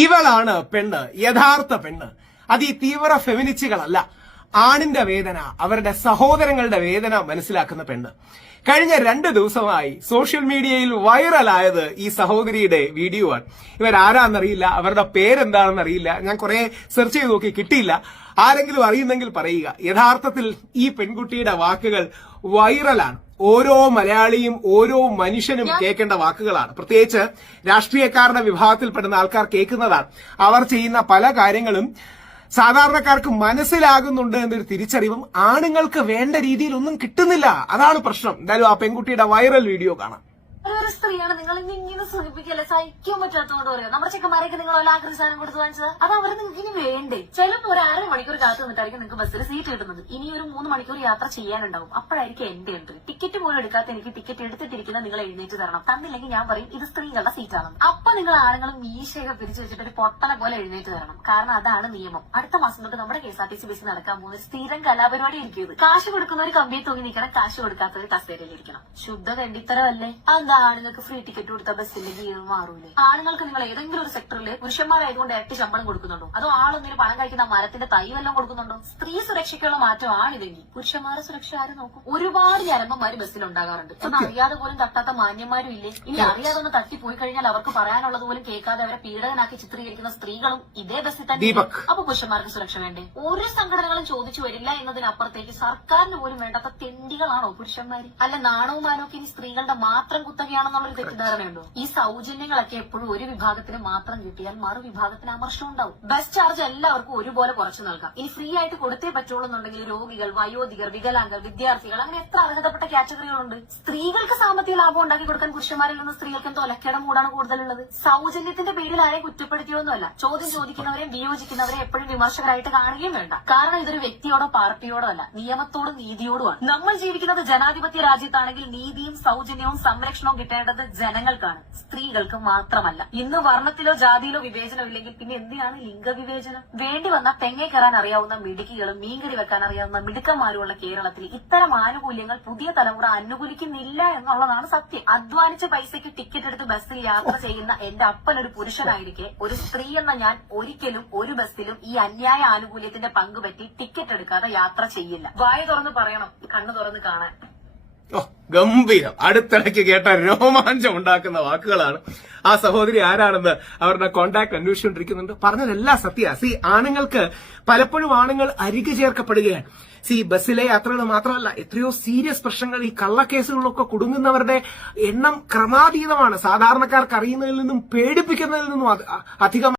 ഇവളാണ് പെണ്ണ്, യഥാർത്ഥ പെണ്ണ്. അത് ഈ തീവ്ര ഫെമിനിസ്റ്റുകളല്ല. ആണിന്റെ വേദന, അവരുടെ സഹോദരങ്ങളുടെ വേദന മനസ്സിലാക്കുന്ന പെണ്ണ്. കഴിഞ്ഞ 2 ദിവസമായി സോഷ്യൽ മീഡിയയിൽ വൈറലായത് ഈ സഹോദരിയുടെ വീഡിയോ ആണ്. ഇവരാരാന്നറിയില്ല, അവരുടെ പേരെന്താണെന്നറിയില്ല. ഞാൻ കുറെ സെർച്ച് ചെയ്ത് നോക്കി, കിട്ടിയില്ല. ആരെങ്കിലും അറിയുന്നെങ്കിൽ പറയുക. യഥാർത്ഥത്തിൽ ഈ പെൺകുട്ടിയുടെ വാക്കുകൾ വൈറലാണ്. ഓരോ മലയാളിയും ഓരോ മനുഷ്യനും കേൾക്കേണ്ട വാക്കുകളാണ്. പ്രത്യേകിച്ച് രാഷ്ട്രീയക്കാരുടെ വിഭാഗത്തിൽപ്പെടുന്ന ആൾക്കാർ കേൾക്കുന്നതാണ്. അവർ ചെയ്യുന്ന പല കാര്യങ്ങളും സാധാരണക്കാർക്ക് മനസ്സിലാകുന്നുണ്ട് എന്നൊരു തിരിച്ചറിവും ആണുങ്ങൾക്ക് വേണ്ട രീതിയിൽ ഒന്നും കിട്ടുന്നില്ല. അതാണ് പ്രശ്നം. എന്തായാലും ആ പെൺകുട്ടിയുടെ വൈറൽ വീഡിയോ കാണാം. ഒരു സ്ത്രീയാണ് നിങ്ങൾ ഇങ്ങനെ സൂചിപ്പിക്കല്ലേ, സഹിക്കാൻ പറ്റാത്തതുകൊണ്ട് പറയാം. നമ്മുടെ ചെക്കന്മാരൊക്കെ നിങ്ങൾ ആഗ്രഹ സാധനം കൊടുത്ത് വാങ്ങിച്ചത് അത് അവർ നിങ്ങൾക്ക് ഇനി വേണ്ടേ? ചിലപ്പോൾ ഒരു 1/2 മണിക്കൂർ കാത്തു നിന്നിട്ടായിരിക്കും നിങ്ങൾക്ക് ബസ്സിൽ സീറ്റ് കിട്ടുന്നത്. ഇനി ഒരു 3 മണിക്കൂർ യാത്ര ചെയ്യാനുണ്ടാവും. അപ്പോഴായിരിക്കും എന്റെ ഉണ്ട്. ടിക്കറ്റ് പോലും എടുക്കാത്ത എനിക്ക് ടിക്കറ്റ് എടുത്തിട്ടിരിക്കുന്ന നിങ്ങൾ എഴുന്നേറ്റ് തരണം. തന്നില്ലെങ്കിൽ ഞാൻ പറയും ഇത് സ്ത്രീകളുടെ സീറ്റാണ്. അപ്പൊ നിങ്ങൾ ആണുങ്ങളും മീശയൊക്കെ പിരിച്ചു വെച്ചിട്ട് ഒരു പൊട്ടനെ പോലെ എഴുന്നേറ്റ് തരണം. കാരണം അതാണ് നിയമം. അടുത്ത മാസം തൊട്ട് നമ്മുടെ KSRTC ബസ്സിൽ നടക്കാൻ പോകുന്ന സ്ഥിരം കലാപരിപാടി ഇരിക്കുന്നത്. കാശ് കൊടുക്കുന്നവർ കമ്പിയെ തൂങ്ങി നിൽക്കണം, കാശ് കൊടുക്കാത്തവർ കസേരയിൽ ഇരിക്കണം. ശുദ്ധ കണ്ടിത്തരമല്ലേ? ആണുങ്ങൾക്ക് ഫ്രീ ടിക്കറ്റ് കൊടുത്ത ബസ്സിന്റെ ഗിയർ മാറൂലേ? ആണുങ്ങൾക്ക് നിങ്ങൾ ഏതെങ്കിലും ഒരു സെക്ടറിൽ പുരുഷന്മാരായതുകൊണ്ട് ഇരട്ടി ശമ്പളം കൊടുക്കുന്നുണ്ടോ? അതോ ആളൊന്നിന് പണം കഴിക്കുന്ന മരത്തിന്റെ തൈ വല്ലതും കൊടുക്കുന്നുണ്ടോ? സ്ത്രീ സുരക്ഷയ്ക്കുള്ള മാറ്റമാണിതെങ്കിൽ പുരുഷന്മാരുടെ സുരക്ഷ ആരും നോക്കും? ഒരുപാട് ഞരമ്പന്മാര് ബസ്സിൽ ഉണ്ടാകാറുണ്ട്. ഒന്ന് അറിയാതെ പോലും തട്ടാത്ത മാന്യന്മാരും ഇല്ലേ? ഇനി അറിയാതെ ഒന്ന് തട്ടിപ്പോയി കഴിഞ്ഞാൽ അവർക്ക് പറയാനുള്ളത് പോലും കേൾക്കാതെ അവരെ പീഡകനാക്കി ചിത്രീകരിക്കുന്ന സ്ത്രീകളും ഇതേ ബസ്സിൽ തന്നെ. അപ്പൊ പുരുഷന്മാർക്ക് സുരക്ഷ വേണ്ടേ? ഒരു സംഘടനകളും ചോദിച്ചു വരില്ല എന്നതിനപ്പുറത്തേക്ക് സർക്കാരിന് പോലും വേണ്ടാത്ത തെണ്ടികളാണോ പുരുഷന്മാര്? അല്ല, നാണവും മാനവും ഇനി സ്ത്രീകളുടെ മാത്രം കുത്തകയാണെന്നുള്ളൊരു തെറ്റിദ്ധാരണയുണ്ടോ? ഈ സൗജന്യങ്ങളൊക്കെ എപ്പോഴും ഒരു വിഭാഗത്തിന് മാത്രം കിട്ടിയാൽ മറുവിഭാഗത്തിന് അമർഷം ഉണ്ടാവും. ബസ് ചാർജ് എല്ലാവർക്കും ഒരുപോലെ കുറച്ചു നൽകാം. ഇനി ഫ്രീ ആയിട്ട് കൊടുത്തേ പറ്റുള്ളൂ എന്നുണ്ടെങ്കിൽ രോഗികൾ, വയോധികർ, വികലാംഗർ, വിദ്യാർത്ഥികൾ, അങ്ങനെ എത്ര അർഹതപ്പെട്ട കാറ്റഗറികളുണ്ട്. സ്ത്രീകൾക്ക് സാമ്പത്തിക ലാഭം ഉണ്ടാക്കി കൊടുക്കാൻ പുരുഷന്മാരിൽ നിന്ന് സ്ത്രീകൾക്ക് എന്തോ ഒലക്കയുടെ മൂടാണ് കൂടുതലുള്ളത്. സൗജന്യത്തിന്റെ പേരിൽ ആരെയും കുറ്റപ്പെടുത്തിയൊന്നുമല്ല. ചോദ്യം ചോദിക്കുന്നവരെയും വിയോജിക്കുന്നവരെ എപ്പോഴും വിമർശകരായിട്ട് കാണുകയും വേണ്ട. കാരണം ഇതൊരു വ്യക്തിയോടോ പാർട്ടിയോടോ അല്ല, നിയമത്തോടും നീതിയോടുമാണ്. നമ്മൾ ജീവിക്കുന്നത് ജനാധിപത്യ രാജ്യത്താണെങ്കിൽ നീതിയും സൗജന്യവും സംരക്ഷണവും കിട്ടേണ്ടത് ജനങ്ങൾക്കാണ്, സ്ത്രീകൾക്ക് മാത്രമല്ല. ഇന്ന് വർണ്ണത്തിലോ ജാതിയിലോ വിവേചനം ഇല്ലെങ്കിൽ പിന്നെ എന്തിനാണ് ലിംഗവിവേചനം? വേണ്ടി വന്ന തെങ്ങേ കയറാൻ അറിയാവുന്ന മിടുക്കികളും മീൻകറി വെക്കാൻ അറിയാവുന്ന മിടുക്കന്മാരുമുള്ള കേരളത്തിൽ ഇത്തരം ആനുകൂല്യങ്ങൾ പുതിയ തലമുറ അനുകൂലിക്കുന്നില്ല എന്നുള്ളതാണ് സത്യം. അധ്വാനിച്ച പൈസയ്ക്ക് ടിക്കറ്റ് എടുത്ത് ബസ്സിൽ യാത്ര ചെയ്യുന്ന എന്റെ അപ്പൻ ഒരു പുരുഷനായിരിക്കെ ഒരു സ്ത്രീ എന്ന ഞാൻ ഒരിക്കലും ഒരു ബസ്സിലും ഈ അന്യായ ആനുകൂല്യത്തിന്റെ പങ്കുപറ്റി ടിക്കറ്റ് എടുക്കാതെ യാത്ര ചെയ്യില്ല. വായ തുറന്ന് പറയണം, കണ്ണു തുറന്ന് കാണാൻ. ഗംഭീരം. അടുത്തിടയ്ക്ക് കേട്ട രോമാഞ്ചം ഉണ്ടാക്കുന്ന വാക്കുകളാണ്. ആ സഹോദരി ആരാണെന്ന് അവരുടെ കോണ്ടാക്ട് അന്വേഷിച്ചുകൊണ്ടിരിക്കുന്നുണ്ട്. പറഞ്ഞതെല്ലാം സത്യ. ആണുങ്ങൾക്ക് പലപ്പോഴും ആണുങ്ങൾ അരികു ചേർക്കപ്പെടുകയാണ്. ബസ്സിലെ യാത്രകൾ മാത്രമല്ല, എത്രയോ സീരിയസ് പ്രശ്നങ്ങൾ, ഈ കള്ളക്കേസുകളിലൊക്കെ കുടുങ്ങുന്നവരുടെ എണ്ണം ക്രമാതീതമാണ്. സാധാരണക്കാർക്ക് അറിയുന്നതിൽ നിന്നും പേടിപ്പിക്കുന്നതിൽ നിന്നും അധികം